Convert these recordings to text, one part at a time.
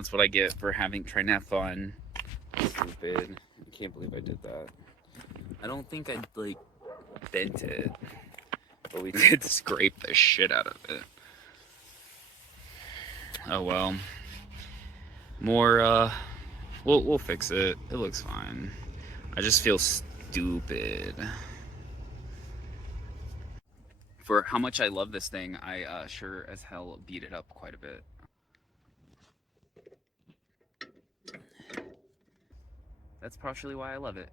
That's what I get for trying to have fun. Stupid. I can't believe I did that. I don't think I like bent it, but we did scrape the shit out of it. Oh well. More we'll fix it. It looks fine. I just feel stupid. For how much I love this thing, I sure as hell beat it up quite a bit. That's partially why I love it,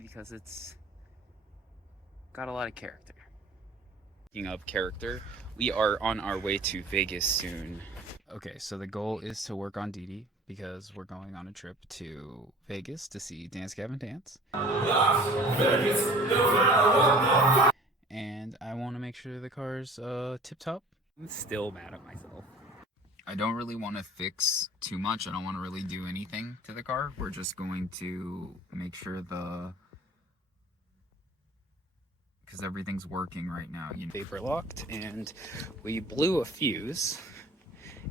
because it's got a lot of character. Speaking of character, we are on our way to Vegas soon. Okay, so the goal is to work on Dee Dee because we're going on a trip to Vegas to see Dance Gavin Dance. And I want to make sure the car's tip top. I'm still mad at myself. I don't really want to fix too much. I don't want to really do anything to the car. We're just going to make sure because everything's working right now. Vapor locked, and we blew a fuse,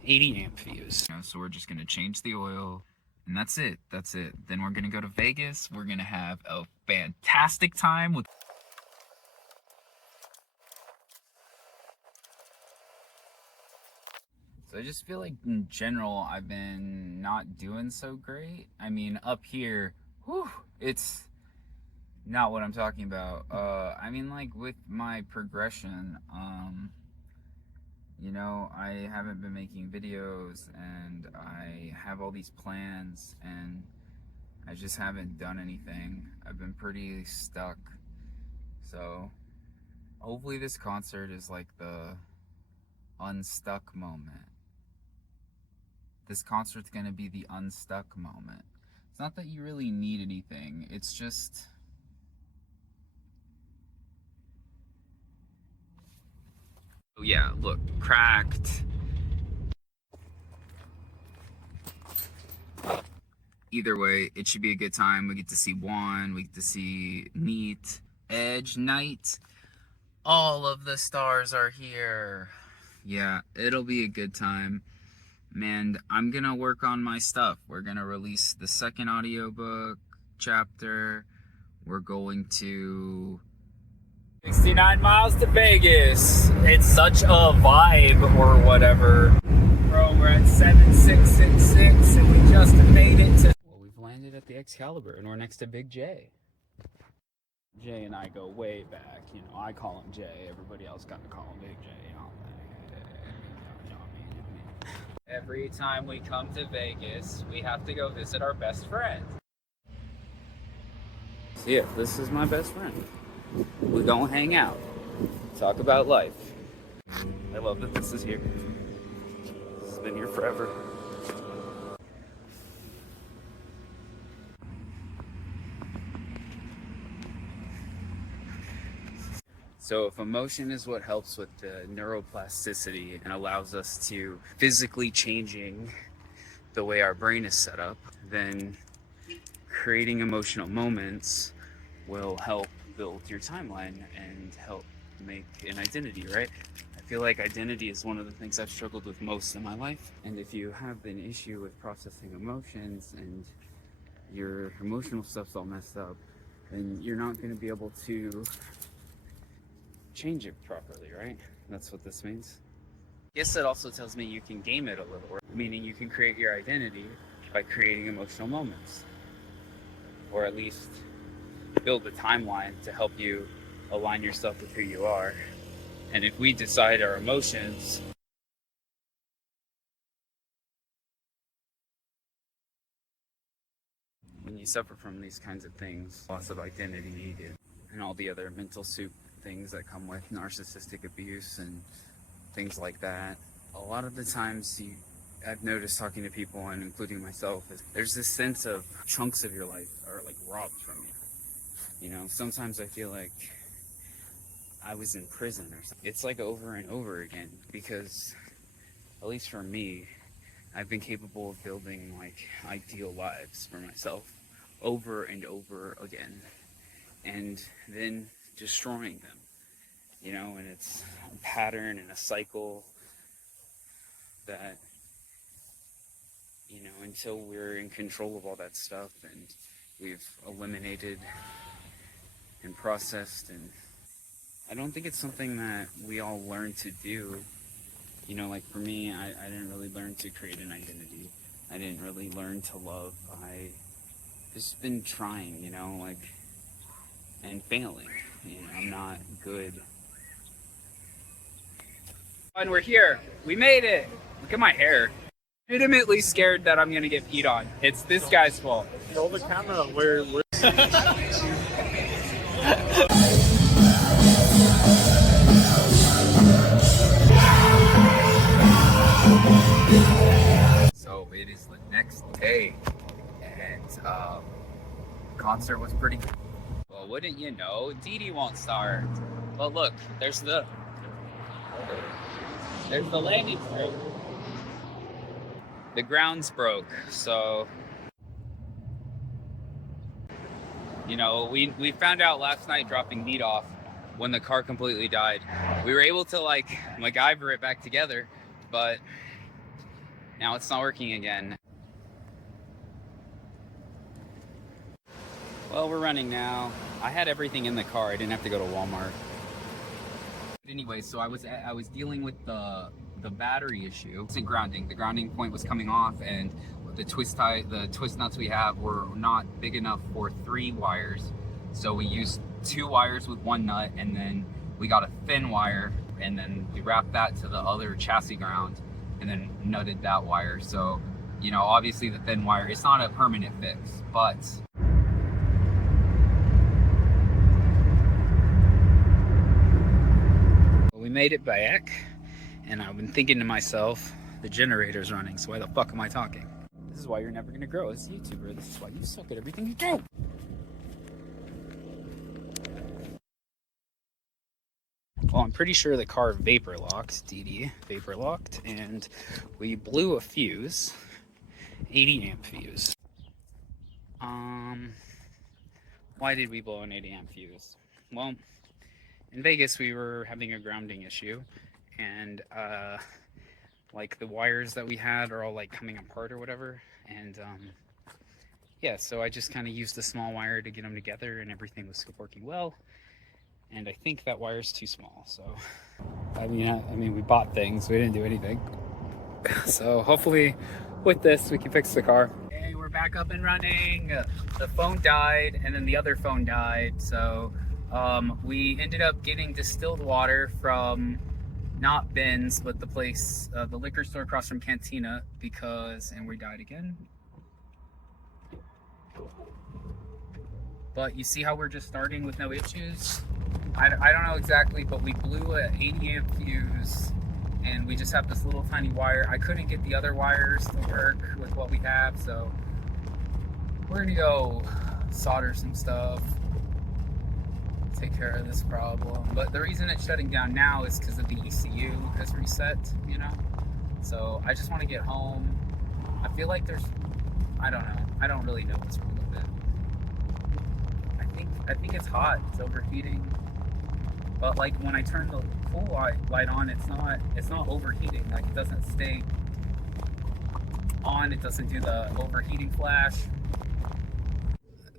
80 amp fuse. So we're just gonna change the oil, and that's it. That's it. Then we're gonna go to Vegas. We're gonna have a fantastic time with. So I just feel like in general I've been not doing so great. I mean, up here, whew, it's not what I'm talking about. I mean, like with my progression, you know, I haven't been making videos and I have all these plans and I just haven't done anything. I've been pretty stuck. So hopefully this concert is like the unstuck moment. This concert's gonna be the unstuck moment. It's not that you really need anything, it's just oh yeah, look, cracked. Either way, it should be a good time. We get to see Juan, we get to see Neat, Edge, Knight. All of the stars are here. Yeah, it'll be a good time. And I'm gonna work on my stuff. We're gonna release the second audiobook chapter. We're going to 69 miles to Vegas. It's such a vibe or whatever. Bro, we're at 7666 and we just made it to... Well, we've landed at the Excalibur and we're next to Big J. Jay and I go way back. You know, I call him Jay. Everybody else got to call him Big J. You know, every time we come to Vegas, we have to go visit our best friend. So yeah, this is my best friend. We gonna hang out, talk about life. I love that this is here. This has been here forever. So if emotion is what helps with the neuroplasticity and allows us to physically changing the way our brain is set up, then creating emotional moments will help build your timeline and help make an identity, right? I feel like identity is one of the things I've struggled with most in my life. And if you have an issue with processing emotions and your emotional stuff's all messed up, then you're not going to be able to change it properly, right? That's what this means. I guess it also tells me you can game it a little, meaning you can create your identity by creating emotional moments, or at least build a timeline to help you align yourself with who you are. And if we decide our emotions, when you suffer from these kinds of things, loss of identity and all the other mental soup things that come with narcissistic abuse and things like that, a lot of the times I've noticed talking to people, and including myself, is there's this sense of chunks of your life are like robbed from you. You know, sometimes I feel like I was in prison or something. It's like over and over again, because at least for me, I've been capable of building like ideal lives for myself over and over again, and then destroying them, you know, and it's a pattern and a cycle that, you know, until we're in control of all that stuff and we've eliminated and processed. And I don't think it's something that we all learn to do. You know, like for me, I didn't really learn to create an identity. I didn't really learn to love. I just been trying, you know, like, and failing. You know, I'm not good. And we're here. We made it. Look at my hair. Legitimately scared that I'm gonna get peed on. It's this guy's fault. Roll the camera. We're So it is the next day, and concert was pretty good. Well, wouldn't you know, Dee Dee won't start. But look, there's the landing strip. The ground's broke, so you know, we found out last night dropping meat off when the car completely died. We were able to like MacGyver it back together, but now it's not working again. Well, we're running now. I had everything in the car. I didn't have to go to Walmart. Anyway, so I was dealing with the battery issue. It's in grounding. The grounding point was coming off, and the twist nuts we have were not big enough for 3 wires. So we used 2 wires with 1 nut, and then we got a thin wire, and then we wrapped that to the other chassis ground, and then nutted that wire. So, you know, obviously the thin wire, it's not a permanent fix, but we made it back, and I've been thinking to myself, the generator's running, so why the fuck am I talking? This is why you're never gonna grow as a YouTuber. This is why you suck at everything you do. Well, I'm pretty sure the car vapor locked, DD vapor locked, and we blew a fuse, 80 amp fuse. Why did we blow an 80 amp fuse? Well, in Vegas we were having a grounding issue, and like the wires that we had are all like coming apart or whatever, and yeah, so I just kind of used a small wire to get them together, and everything was working well. And I think that wire's too small, so I mean we bought things, we didn't do anything. So hopefully with this we can fix the car. Hey, we're back up and running. The phone died, and then the other phone died, so we ended up getting distilled water from not Ben's, but the place, the liquor store across from Cantina, and we died again. But you see how we're just starting with no issues? I don't know exactly, but we blew an 80 amp fuse, and we just have this little tiny wire. I couldn't get the other wires to work with what we have, so we're gonna go solder some stuff, take care of this problem. But the reason it's shutting down now is because of the ECU has reset, you know? So I just want to get home. I feel like I don't know. I don't really know what's wrong with it. I think it's hot. It's overheating. But like when I turn the pool light on, it's not overheating. Like it doesn't stay on. It doesn't do the overheating flash.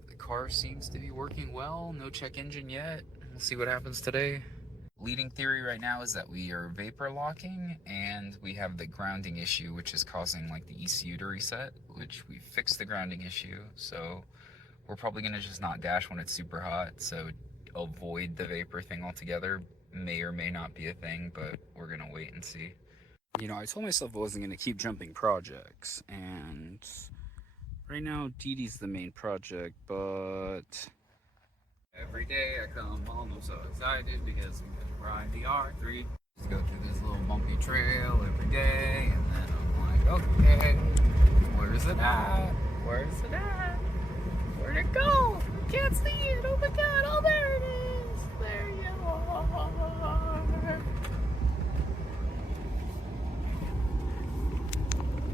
The car seems to be working well. No check engine yet. We'll see what happens today. Leading theory right now is that we are vapor locking, and we have the grounding issue, which is causing like the ECU to reset, which we fixed the grounding issue. So we're probably gonna just not dash when it's super hot, so avoid the vapor thing altogether. May or may not be a thing, but we're gonna wait and see. You know, I told myself I wasn't gonna keep jumping projects, and right now Dee Dee's the main project, but every day I come home, I'm so excited because we can ride the R3. Just go through this little bumpy trail every day, and then I'm like, okay, where's it at? Where's it at? Where'd it go? I can't see it. Oh my god, oh there it is. There you are.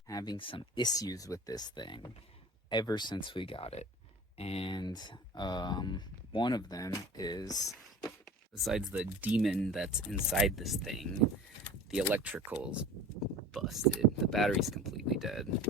Having some issues with this thing ever since we got it. And one of them is, besides the demon that's inside this thing, the electrical's busted. The battery's completely dead.